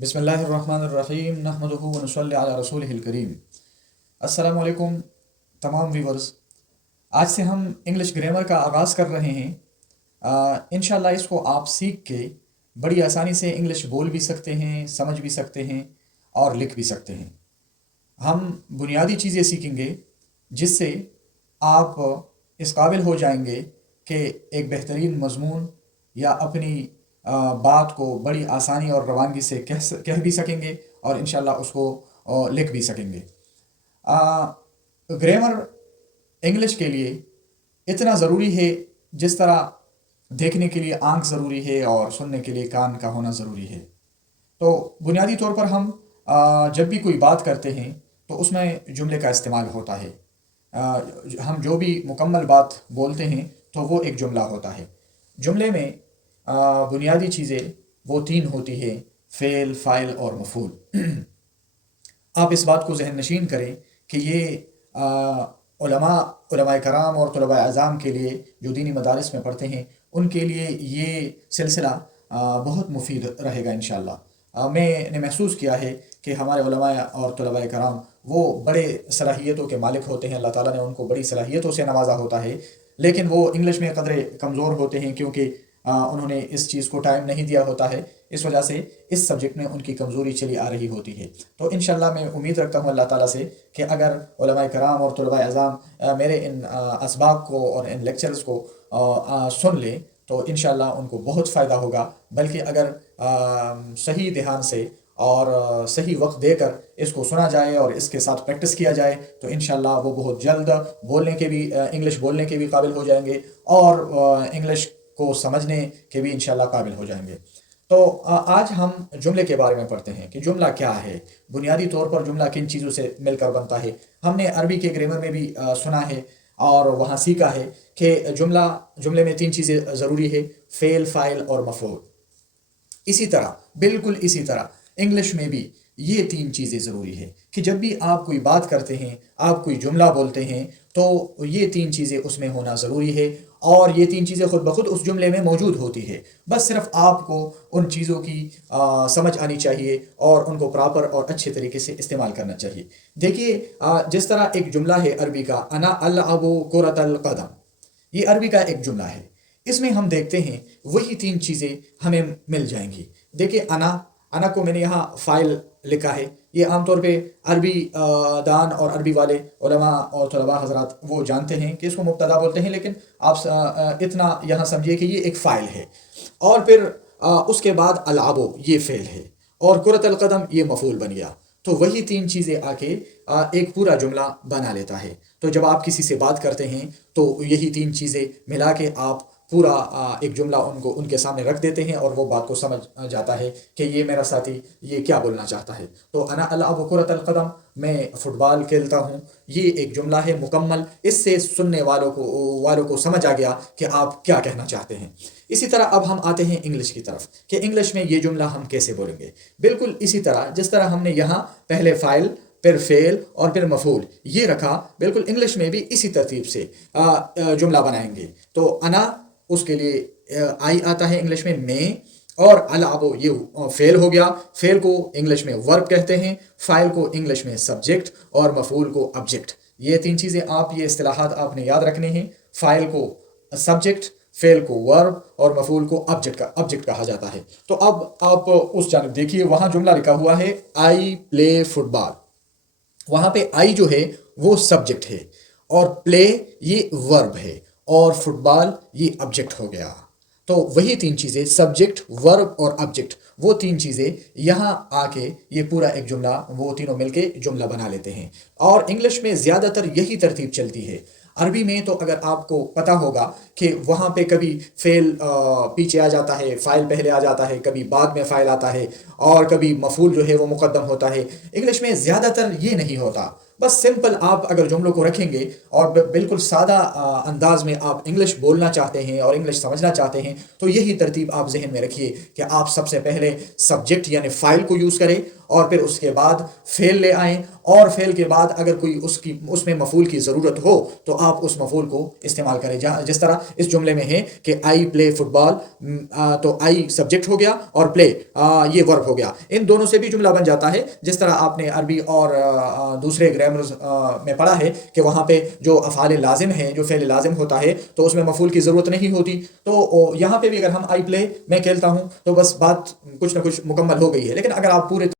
بسم اللہ الرحمن الرحیم نحمدہ ونصلی علی رسولہ الکریم۔ السلام علیکم تمام ویورز۔ آج سے ہم انگلش گرامر کا آغاز کر رہے ہیں۔ انشاءاللہ اس کو آپ سیکھ کے بڑی آسانی سے انگلش بول بھی سکتے ہیں، سمجھ بھی سکتے ہیں اور لکھ بھی سکتے ہیں۔ ہم بنیادی چیزیں سیکھیں گے جس سے آپ اس قابل ہو جائیں گے کہ ایک بہترین مضمون یا اپنی بات کو بڑی آسانی اور روانگی سے کہہ بھی سکیں گے اور انشاءاللہ اس کو لکھ بھی سکیں گے۔ گرامر انگلش کے لیے اتنا ضروری ہے جس طرح دیکھنے کے لیے آنکھ ضروری ہے اور سننے کے لیے کان کا ہونا ضروری ہے۔ تو بنیادی طور پر ہم جب بھی کوئی بات کرتے ہیں تو اس میں جملے کا استعمال ہوتا ہے۔ ہم جو بھی مکمل بات بولتے ہیں تو وہ ایک جملہ ہوتا ہے۔ جملے میں بنیادی چیزیں وہ تین ہوتی ہیں: فعل، فاعل اور مفعول۔ آپ اس بات کو ذہن نشین کریں کہ یہ علماء کرام اور طلباء اعظام کے لیے جو دینی مدارس میں پڑھتے ہیں ان کے لیے یہ سلسلہ بہت مفید رہے گا انشاءاللہ۔ میں نے محسوس کیا ہے کہ ہمارے علماء اور طلباء کرام وہ بڑے صلاحیتوں کے مالک ہوتے ہیں، اللہ تعالیٰ نے ان کو بڑی صلاحیتوں سے نوازا ہوتا ہے، لیکن وہ انگلش میں قدرے کمزور ہوتے ہیں کیونکہ انہوں نے اس چیز کو ٹائم نہیں دیا ہوتا ہے۔ اس وجہ سے اس سبجیکٹ میں ان کی کمزوری چلی آ رہی ہوتی ہے۔ تو انشاءاللہ میں امید رکھتا ہوں اللہ تعالیٰ سے کہ اگر علماء کرام اور طلباء اعظام میرے ان اسباق کو اور ان لیکچرز کو سن لیں تو انشاءاللہ ان کو بہت فائدہ ہوگا، بلکہ اگر صحیح دھیان سے اور صحیح وقت دے کر اس کو سنا جائے اور اس کے ساتھ پریکٹس کیا جائے تو انشاءاللہ وہ بہت جلد بولنے کے بھی انگلش بولنے کے بھی قابل ہو جائیں گے اور انگلش کو سمجھنے کے بھی انشاءاللہ قابل ہو جائیں گے۔ تو آج ہم جملے کے بارے میں پڑھتے ہیں کہ جملہ کیا ہے، بنیادی طور پر جملہ کن چیزوں سے مل کر بنتا ہے۔ ہم نے عربی کے گرامر میں بھی سنا ہے اور وہاں سیکھا ہے کہ جملے میں تین چیزیں ضروری ہے: فعل، فاعل اور مفعول۔ اسی طرح بالکل اسی طرح انگلش میں بھی یہ تین چیزیں ضروری ہے کہ جب بھی آپ کوئی بات کرتے ہیں، آپ کوئی جملہ بولتے ہیں تو یہ تین چیزیں اس میں ہونا ضروری ہے، اور یہ تین چیزیں خود بخود اس جملے میں موجود ہوتی ہے۔ بس صرف آپ کو ان چیزوں کی سمجھ آنی چاہیے اور ان کو پراپر اور اچھے طریقے سے استعمال کرنا چاہیے۔ دیکھیے جس طرح ایک جملہ ہے عربی کا: انا العب کرۃ القدم، یہ عربی کا ایک جملہ ہے۔ اس میں ہم دیکھتے ہیں وہی تین چیزیں ہمیں مل جائیں گی۔ دیکھیں انا کو میں نے یہاں فاعل لکھا ہے۔ یہ عام طور پہ عربی دان اور عربی والے علماء اور طلباء حضرات وہ جانتے ہیں کہ اس کو مبتدا بولتے ہیں، لیکن آپ اتنا یہاں سمجھیے کہ یہ ایک فاعل ہے۔ اور پھر اس کے بعد العبو یہ فعل ہے اور کرۃ القدم یہ مفعول بن گیا۔ تو وہی تین چیزیں آ کے ایک پورا جملہ بنا لیتا ہے۔ تو جب آپ کسی سے بات کرتے ہیں تو یہی تین چیزیں ملا کے آپ پورا ایک جملہ ان کے سامنے رکھ دیتے ہیں اور وہ بات کو سمجھ جاتا ہے کہ یہ میرا ساتھی یہ کیا بولنا چاہتا ہے۔ تو انا العب کرۃ القدم، میں فٹ بال کھیلتا ہوں، یہ ایک جملہ ہے مکمل۔ اس سے سننے والوں کو سمجھ آ گیا کہ آپ کیا کہنا چاہتے ہیں۔ اسی طرح اب ہم آتے ہیں انگلش کی طرف کہ انگلش میں یہ جملہ ہم کیسے بولیں گے۔ بالکل اسی طرح جس طرح ہم نے یہاں پہلے فاعل، پھر فعل اور پھر مفعول یہ رکھا، بالکل انگلش میں بھی اسی ترتیب سے جملہ بنائیں گے۔ تو انا اس کے لیے آئی آتا ہے انگلش میں اور العبو یہ فعل ہو گیا۔ فعل کو انگلش میں ورب کہتے ہیں، فاعل کو انگلش میں سبجیکٹ اور مفعول کو آبجیکٹ۔ یہ تین چیزیں یہ اصطلاحات آپ نے یاد رکھنے ہیں۔ فاعل کو سبجیکٹ، فعل کو ورب اور مفعول کو آبجیکٹ کہا جاتا ہے۔ تو اب آپ اس جانب دیکھیے، وہاں جملہ لکھا ہوا ہے آئی پلے فٹ بال۔ وہاں پہ آئی جو ہے وہ سبجیکٹ ہے اور پلے یہ ورب ہے اور فٹ بال یہ آبجیکٹ ہو گیا۔ تو وہی تین چیزیں سبجیکٹ، ورب اور آبجیکٹ، وہ تین چیزیں یہاں آ کے یہ پورا ایک جملہ وہ تینوں مل کے جملہ بنا لیتے ہیں۔ اور انگلش میں زیادہ تر یہی ترتیب چلتی ہے۔ عربی میں تو اگر آپ کو پتہ ہوگا کہ وہاں پہ کبھی فعل پیچھے آ جاتا ہے، فاعل پہلے آ جاتا ہے، کبھی بعد میں فاعل آتا ہے اور کبھی مفعول جو ہے وہ مقدم ہوتا ہے۔ انگلش میں زیادہ تر یہ نہیں ہوتا۔ بس سمپل آپ اگر جملوں کو رکھیں گے اور بالکل سادہ انداز میں آپ انگلش بولنا چاہتے ہیں اور انگلش سمجھنا چاہتے ہیں، تو یہی ترتیب آپ ذہن میں رکھیے کہ آپ سب سے پہلے سبجیکٹ یعنی فائل کو یوز کریں، اور پھر اس کے بعد فعل لے آئیں، اور فعل کے بعد اگر کوئی اس میں مفعول کی ضرورت ہو تو آپ اس مفعول کو استعمال کریں، جس طرح اس جملے میں ہے کہ آئی پلے فٹ بال، تو آئی سبجیکٹ ہو گیا اور پلے یہ ورب ہو گیا، ان دونوں سے بھی جملہ بن جاتا ہے، جس طرح آپ نے عربی اور دوسرے گرامرز میں پڑھا ہے کہ وہاں پہ جو افعال لازم ہیں، جو فعل لازم ہوتا ہے تو اس میں مفعول کی ضرورت نہیں ہوتی، تو یہاں پہ بھی اگر ہم آئی پلے میں کھیلتا ہوں تو بس بات کچھ نہ کچھ مکمل ہو گئی ہے، لیکن اگر آپ پورے